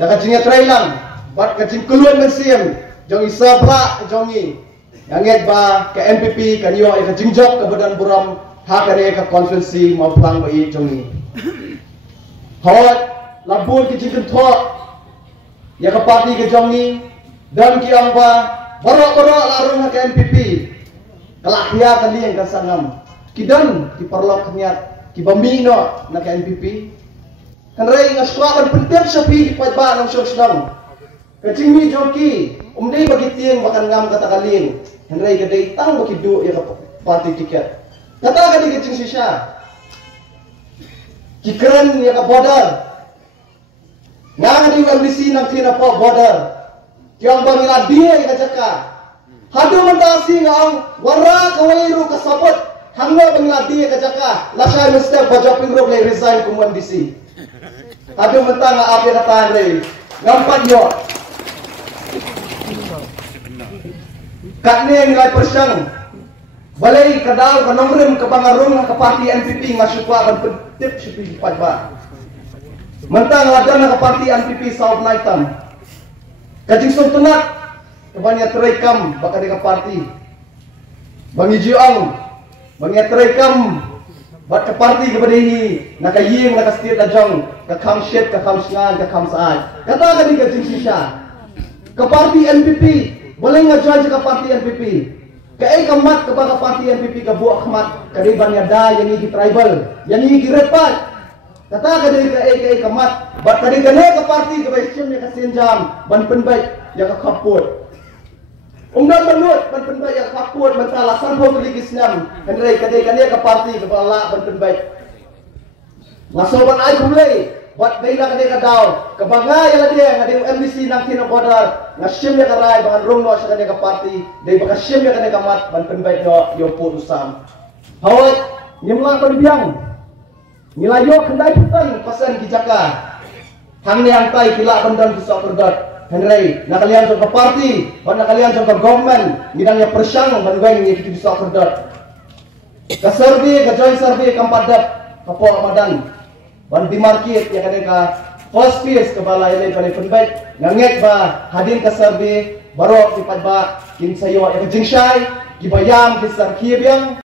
dah kacingnya trailang, bat kacing keluar mesin, jong isa pra jongi, yanget ba ke MPP kan yo kacing job ke badan buram hak kare ke konferensi mau pulang ba i jongi. Hawat labur kacing kentok, ya ke parti ke jongi, dan kiang ba barok-barok larung ke MPP, kelahia kali yang kasangam, kidan diperlok niat, kibamino na ke MPP. Kanray nga squakan pentep sa pi pagba ng sosdang. Kacing mi joki, umday bagitiyang bakan ngam katakalin. Kanray gaday tang bakidu ya party tiket. Kata kadi kacing sisya. Kikeren ya ka border. Nga nga di ambisi ng tina po border. Kiyang bangila dia ya kajaka. Hado mandasi nga ang wara kawairu kasabot. Hangga bangila dia kajaka. Lasya Mr. Bajaping Rob lay resign kumuan disi. Ada mentang apa kata Andre, ngampat yo. Katne nilai persang, balai kadal kanomrem ke bangarung ke parti NPP masuk akan pentip sepi padba. Mentang ada ke parti NPP South Naitam. Kacing sultanat kebanyak terekam bakal ke parti. Bangi Jiang, banyak terekam. Bat ke parti kepada ini, nak ying, nak setiap dajong, ke kam shed, ke kam sengan, ke kam saat. Kata kali ke sisya, ke parti NPP, boleh ngajuan ke parti NPP. Ke kamat kepada parti NPP ke buat kamat, ke riban yada, yang ini tribal, yang ini repat. Kata kali ke kamat, bat kali ke parti ke baisym yang ke senjam, ban penbaik yang ke kaput. Undang menut ban penbaik yang kaput mentala sanho tulis Islam henry kadai ke parti kepala ban penbaik masoban ai kumlei buat baila kadai kadau kebangai yang dia ngadi MBC nang tino border ngasim ya karai bangan rungno sa kadai ke parti dai bakasim ya kadai kamat ban penbaik yo putusam hawat nyemlang penbiang nilayo kendai putan pasan kijaka hangni antai kila bendan kisah terdat Henry, nak kalian contoh parti, nak kalian contoh government, bidangnya persang, bantuan yang kita bisa kerja. Ke survey, ke joint survey, kempadat, ke Ramadan, ban di market yang ada ke first piece ke balai ini balai penbaik, ngangek ba hadir ke survey, baru dipadba kin sayo yang jengshai, dibayang kisar kibiang.